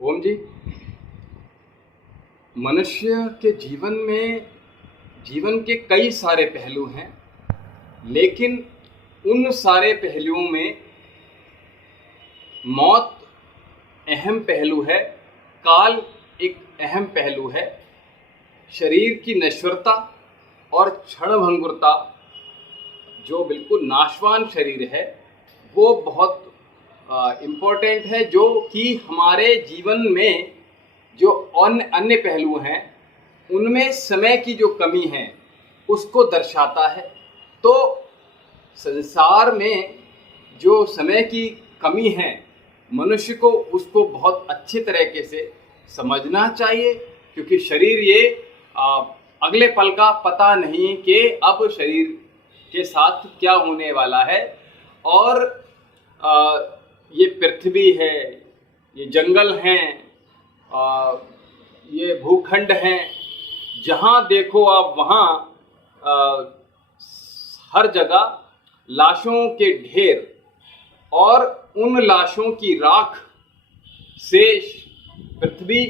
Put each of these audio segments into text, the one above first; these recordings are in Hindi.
ओम जी। मनुष्य के जीवन में जीवन के कई सारे पहलू हैं, लेकिन उन सारे पहलुओं में मौत अहम पहलू है, काल एक अहम पहलू है। शरीर की नश्वरता और क्षणभंगुरता, जो बिल्कुल नाशवान शरीर है, वो बहुत इम्पोर्टेंट है, जो कि हमारे जीवन में जो अन्य पहलू हैं उनमें समय की जो कमी है उसको दर्शाता है। तो संसार में जो समय की कमी है, मनुष्य को उसको बहुत अच्छे तरीके से समझना चाहिए, क्योंकि शरीर ये अगले पल का पता नहीं कि अब शरीर के साथ क्या होने वाला है। और ये पृथ्वी है, ये जंगल हैं, ये भूखंड हैं, जहाँ देखो आप वहाँ हर जगह लाशों के ढेर और उन लाशों की राख से पृथ्वी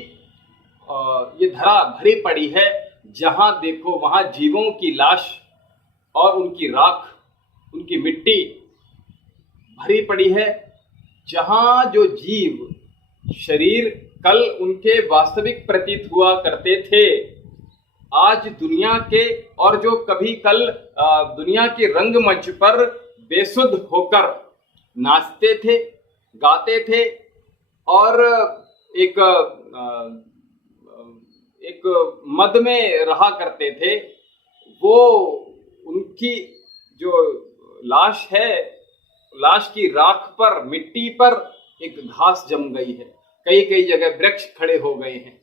ये धरा भरी पड़ी है। जहाँ देखो वहाँ जीवों की लाश और उनकी राख, उनकी मिट्टी भरी पड़ी है। जहाँ जो जीव शरीर कल उनके वास्तविक प्रतीत हुआ करते थे, आज दुनिया के, और जो कभी कल दुनिया के रंगमंच पर बेसुध होकर नाचते थे, गाते थे और एक मद में रहा करते थे, वो उनकी जो लाश है, लाश की राख पर, मिट्टी पर एक घास जम गई है। कई कई जगह वृक्ष खड़े हो गए हैं।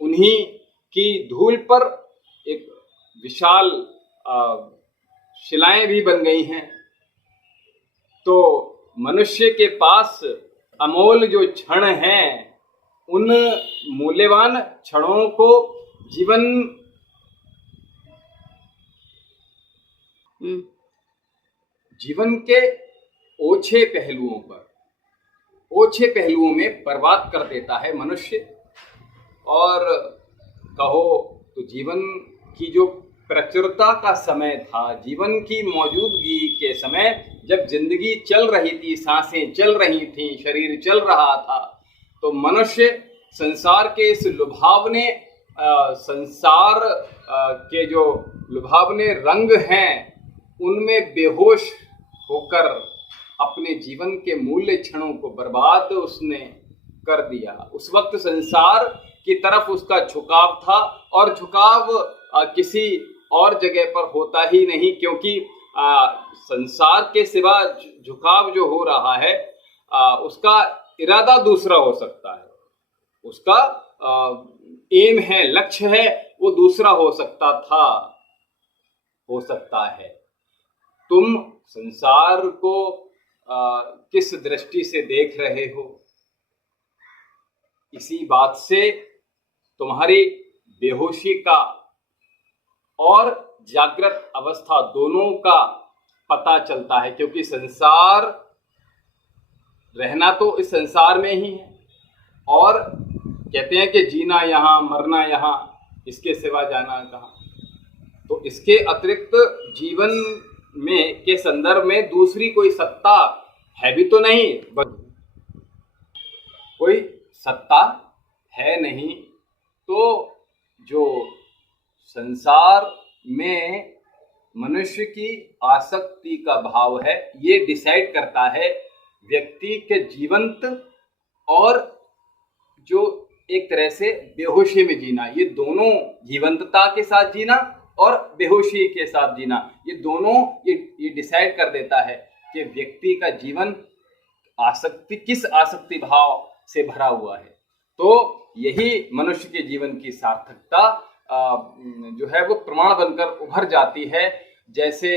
उन्हीं की धूल पर एक विशाल शिलाएं भी बन गई हैं। तो मनुष्य के पास अमोल जो क्षण हैं, उन मूल्यवान क्षणों को जीवन के ओछे पहलुओं में बर्बाद कर देता है मनुष्य। और कहो तो जीवन की जो प्रचुरता का समय था, जीवन की मौजूदगी के समय, जब जिंदगी चल रही थी, सांसें चल रही थी, शरीर चल रहा था, तो मनुष्य संसार के इस लुभावने संसार के जो लुभावने रंग हैं, उनमें बेहोश होकर अपने जीवन के मूल्य क्षणों को बर्बाद उसने कर दिया। उस वक्त संसार की तरफ उसका झुकाव था, और झुकाव किसी और जगह पर होता ही नहीं, क्योंकि संसार के सिवा झुकाव जो हो रहा है उसका इरादा दूसरा हो सकता है, उसका एम है, लक्ष्य है, वो दूसरा हो सकता है। तुम संसार को किस दृष्टि से देख रहे हो, इसी बात से तुम्हारी बेहोशी का और जागृत अवस्था दोनों का पता चलता है। क्योंकि संसार, रहना तो इस संसार में ही है, और कहते हैं कि जीना यहाँ, मरना यहाँ, इसके सिवा जाना कहाँ। तो इसके अतिरिक्त जीवन में के संदर्भ में दूसरी कोई सत्ता है भी तो नहीं, कोई सत्ता है नहीं। तो जो संसार में मनुष्य की आसक्ति का भाव है, ये डिसाइड करता है व्यक्ति के जीवंत और जो एक तरह से बेहोशी में जीना। ये दोनों, जीवंतता के साथ जीना और बेहोशी के साथ जीना, ये दोनों ये डिसाइड कर देता है कि व्यक्ति का जीवन किस आसक्ति भाव से भरा हुआ है। तो यही मनुष्य के जीवन की सार्थकता जो है वो प्रमाण बनकर उभर जाती है। जैसे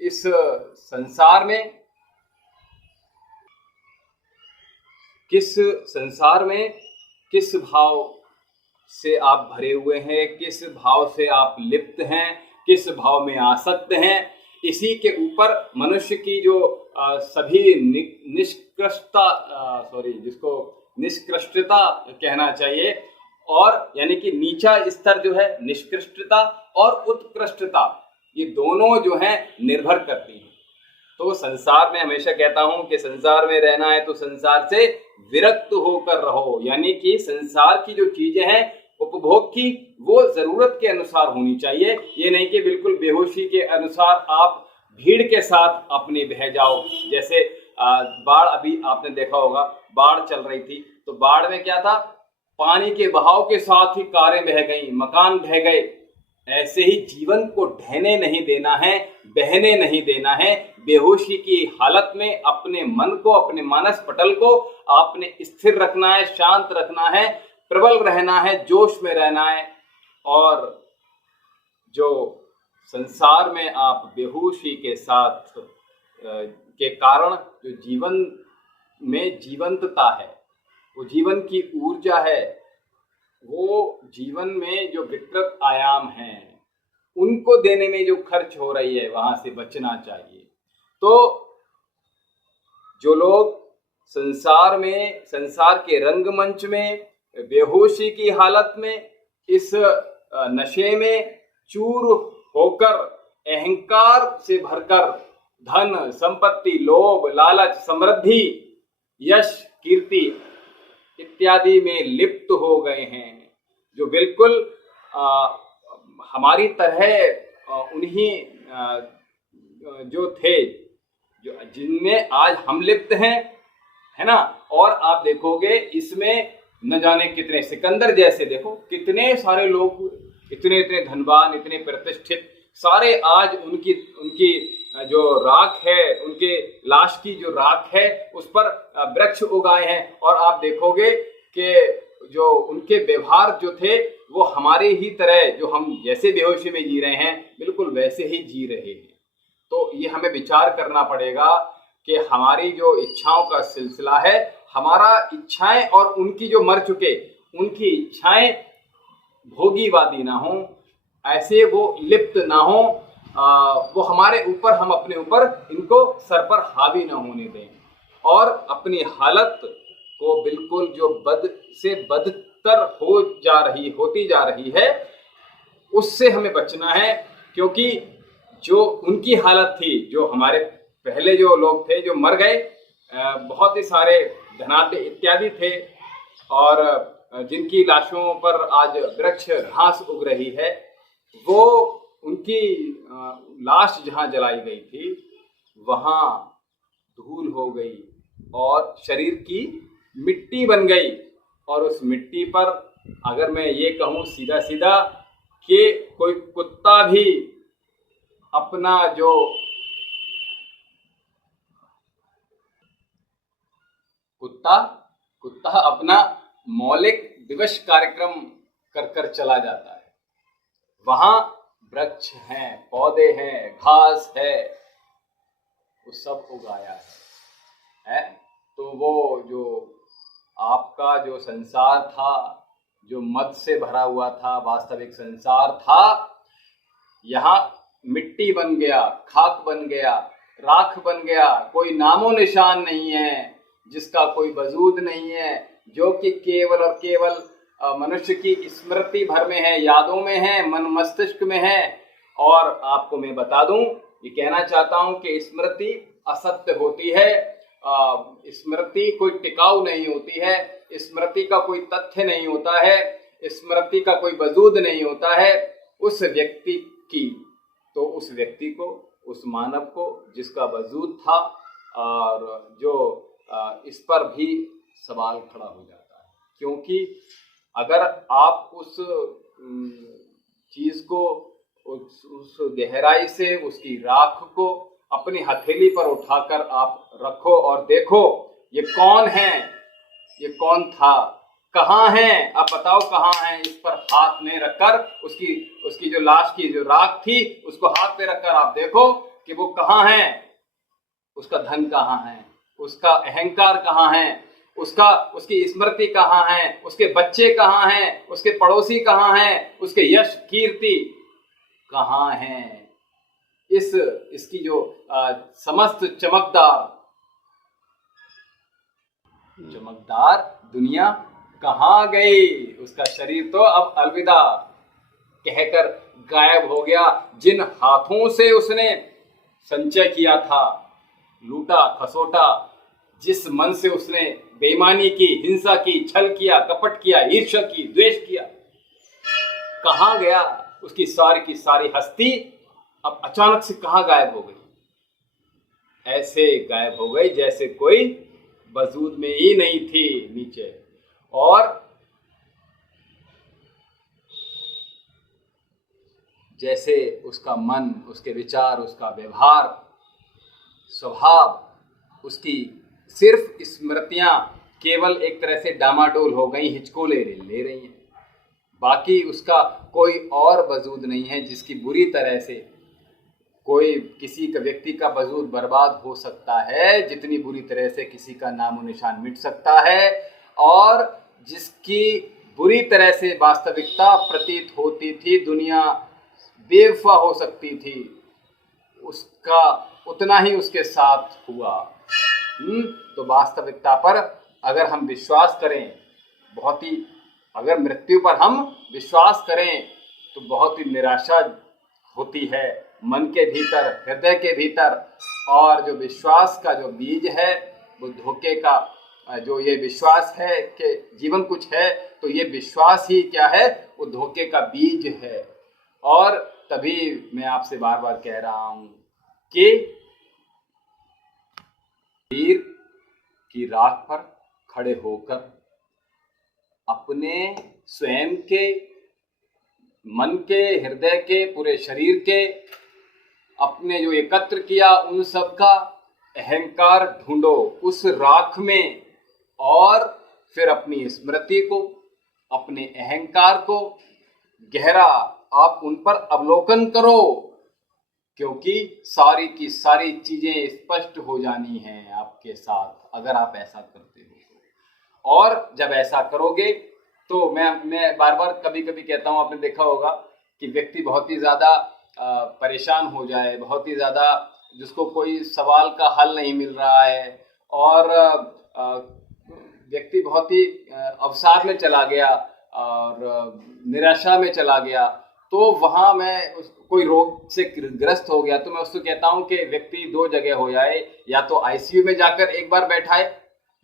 इस संसार में किस भाव से आप भरे हुए हैं, किस भाव से आप लिप्त हैं, किस भाव में आसक्त हैं, इसी के ऊपर मनुष्य की जो सभी निष्कृष्टता जिसको निष्कृष्टता कहना चाहिए, और यानी कि नीचा स्तर जो है निष्कृष्टता और उत्कृष्टता, ये दोनों जो हैं निर्भर करती हैं। तो संसार में हमेशा कहता हूं कि संसार में रहना है तो संसार से विरक्त होकर रहो, यानी कि संसार की जो चीजें हैं उपभोग की, वो जरूरत के अनुसार होनी चाहिए। ये नहीं कि बिल्कुल बेहोशी के अनुसार आप भीड़ के साथ अपने बह जाओ। जैसे बाढ़, अभी आपने देखा होगा बाढ़ चल रही थी, तो बाढ़ में क्या था, पानी के बहाव के साथ ही कारें बह गई, मकान बह गए। ऐसे ही जीवन को ढहने नहीं देना है, बहने नहीं देना है। बेहोशी की हालत में अपने मन को, अपने मानस पटल को आपने स्थिर रखना है, शांत रखना है, प्रबल रहना है, जोश में रहना है। और जो संसार में आप बेहोशी के साथ के कारण जो जीवन में जीवंतता है, वो जीवन की ऊर्जा है, वो जीवन में जो विकृत आयाम हैं उनको देने में जो खर्च हो रही है, वहां से बचना चाहिए। तो जो लोग संसार के रंगमंच में बेहोशी की हालत में, इस नशे में चूर होकर, अहंकार से भरकर धन संपत्ति, लोभ, लालच, समृद्धि, यश, कीर्ति इत्यादि में लिप्त हो गए हैं, जो बिल्कुल हमारी तरह उन्हीं जो थे, जो जिनमें आज हम लिप्त हैं, है ना। और आप देखोगे इसमें न जाने कितने सिकंदर जैसे, देखो कितने सारे लोग, इतने इतने धनवान, इतने प्रतिष्ठित, सारे आज उनकी जो राख है, उनके लाश की जो राख है उस पर वृक्ष उगाए हैं। और आप देखोगे कि जो उनके व्यवहार जो थे वो हमारे ही तरह, जो हम जैसे बेहोशी में जी रहे हैं बिल्कुल वैसे ही जी रहे हैं। तो ये हमें विचार करना पड़ेगा कि हमारी जो इच्छाओं का सिलसिला है, हमारा इच्छाएं और उनकी जो मर चुके, उनकी इच्छाएं भोगीवादी ना हो, ऐसे वो लिप्त ना हो, वो हमारे ऊपर, हम अपने ऊपर इनको सर पर हावी ना होने दें। और अपनी हालत को बिल्कुल जो बद से बदतर होती जा रही है, उससे हमें बचना है। क्योंकि जो उनकी हालत थी, जो हमारे पहले जो लोग थे जो मर गए, बहुत ही सारे धनाढ्य इत्यादि थे, और जिनकी लाशों पर आज वृक्ष घास उग रही है, वो उनकी लाश जहाँ जलाई गई थी वहाँ धूल हो गई और शरीर की मिट्टी बन गई। और उस मिट्टी पर अगर मैं ये कहूँ सीधा सीधा कि कोई कुत्ता भी अपना जो कुत्ता अपना मौलिक दिवस कार्यक्रम कर कर चला जाता है। वहां वृक्ष हैं, पौधे हैं, घास है, वो सब उगाया है। तो वो जो आपका जो संसार था, जो मद से भरा हुआ था, वास्तविक संसार था, यहाँ मिट्टी बन गया, खाक बन गया, राख बन गया, कोई नामो निशान नहीं है, जिसका कोई वजूद नहीं है, जो कि केवल और केवल मनुष्य की स्मृति भर में है, यादों में है, मन मस्तिष्क में है। और आपको मैं बता दूं, ये कहना चाहता हूं कि स्मृति असत्य होती है, स्मृति कोई टिकाऊ नहीं होती है, स्मृति का कोई तथ्य नहीं होता है, स्मृति का कोई वजूद नहीं होता है उस व्यक्ति की। तो उस व्यक्ति को, उस मानव को जिसका वजूद था, और जो इस पर भी सवाल खड़ा हो जाता है। क्योंकि अगर आप उस चीज को, उस गहराई से उसकी राख को अपनी हथेली पर उठाकर आप रखो और देखो ये कौन है, ये कौन था, कहाँ है, आप बताओ कहाँ है। इस पर हाथ में रखकर उसकी जो लाश की जो राख थी उसको हाथ पे रखकर आप देखो कि वो कहाँ है, उसका धन कहाँ है, उसका अहंकार कहाँ है, उसकी स्मृति कहाँ है, उसके बच्चे कहाँ हैं, उसके पड़ोसी कहाँ हैं, उसके यश कीर्ति कहाँ हैं। इसकी जो समस्त चमकदार दुनिया कहाँ गई? उसका शरीर तो अब अलविदा कहकर गायब हो गया। जिन हाथों से उसने संचय किया था, लूटा खसोटा, जिस मन से उसने बेईमानी की, हिंसा की, छल किया, कपट किया, ईर्ष्या की, द्वेष किया, कहाँ गया? उसकी सारी की सारी हस्ती अब अचानक से कहाँ गायब हो गई? ऐसे गायब हो गई जैसे कोई वजूद में ही नहीं थी नीचे। और जैसे उसका मन, उसके विचार, उसका व्यवहार, स्वभाव, उसकी सिर्फ स्मृतियां केवल एक तरह से डामाडोल हो गई, हिचकोले ले रही हैं। बाकी उसका कोई और वजूद नहीं है जिसकी बुरी तरह से कोई किसी का व्यक्ति का वजूद बर्बाद हो सकता है, जितनी बुरी तरह से किसी का नामो निशान मिट सकता है, और जिसकी बुरी तरह से वास्तविकता प्रतीत होती थी, दुनिया बेवफा हो सकती थी, उसका उतना ही उसके साथ हुआ। तो वास्तविकता पर अगर हम विश्वास करें, अगर मृत्यु पर हम विश्वास करें तो बहुत ही निराशा होती है मन के भीतर, हृदय के भीतर। और जो विश्वास का जो बीज है वो धोखे का, जो ये विश्वास है कि जीवन कुछ है, तो ये विश्वास ही क्या है? वो धोखे का बीज है। और तभी मैं आपसे बार बार कह रहा हूं कि शरीर की राख पर खड़े होकर अपने स्वयं के, मन के, हृदय के, पूरे शरीर के, अपने जो एकत्र किया उन सब का अहंकार ढूंढो उस राख में, और फिर अपनी स्मृति को, अपने अहंकार को गहरा आप उन पर अवलोकन करो, क्योंकि सारी की सारी चीजें स्पष्ट हो जानी हैं आपके साथ अगर आप ऐसा करते हो। और जब ऐसा करोगे तो मैं बार बार कभी कभी कहता हूँ, आपने देखा होगा कि व्यक्ति बहुत ही ज़्यादा परेशान हो जाए, बहुत ही ज़्यादा, जिसको कोई सवाल का हल नहीं मिल रहा है, और व्यक्ति बहुत ही अवसाद में चला गया और निराशा में चला गया, तो वहाँ मैं कोई रोग से ग्रस्त हो गया तो मैं उसको कहता हूँ कि व्यक्ति दो जगह हो जाए, या तो आईसीयू में जाकर एक बार बैठाए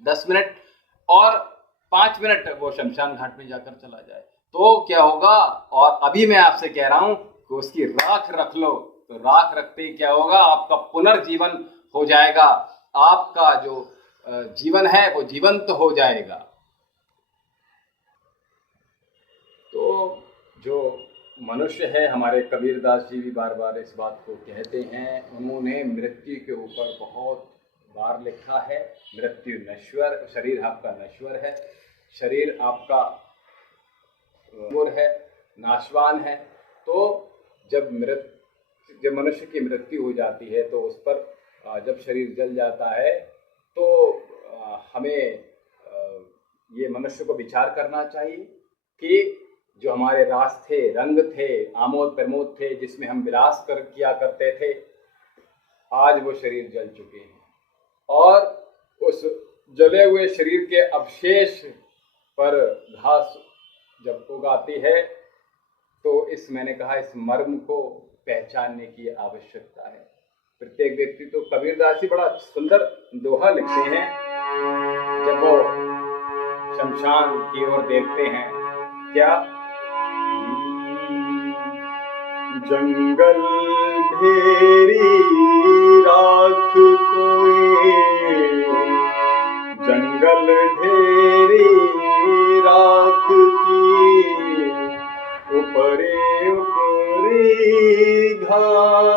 10 मिनट, और 5 मिनट वो शमशान घाट में जाकर चला जाए, तो क्या होगा? और अभी मैं आपसे कह रहा हूँ कि उसकी राख रख लो, तो राख रखते ही क्या होगा? आपका पुनर्जीवन हो जाएगा, आपका जो जीवन है वो जीवंत हो जाएगा। तो जो मनुष्य है, हमारे कबीरदास जी भी बार बार इस बात को कहते हैं, उन्होंने मृत्यु के ऊपर बहुत बार लिखा है, मृत्यु नश्वर, शरीर आपका नश्वर है, शरीर आपका है, नाशवान है। तो जब मनुष्य की मृत्यु हो जाती है तो उस पर जब शरीर जल जाता है तो हमें ये मनुष्य को विचार करना चाहिए कि जो हमारे रास थे, रंग थे, आमोद प्रमोद थे, जिसमें हम विलास किया करते थे, आज वो शरीर जल चुके हैं, और उस जले हुए शरीर के अवशेष पर घास जब उगाती है तो मैंने कहा इस मर्म को पहचानने की आवश्यकता है प्रत्येक व्यक्ति। तो कबीरदास जी बड़ा सुंदर दोहा लिखते हैं, जब वो शमशान की ओर देखते हैं, क्या? जंगल ढेरी राख कोई, जंगल ढेरी राख की, ऊपरे ऊपरी घास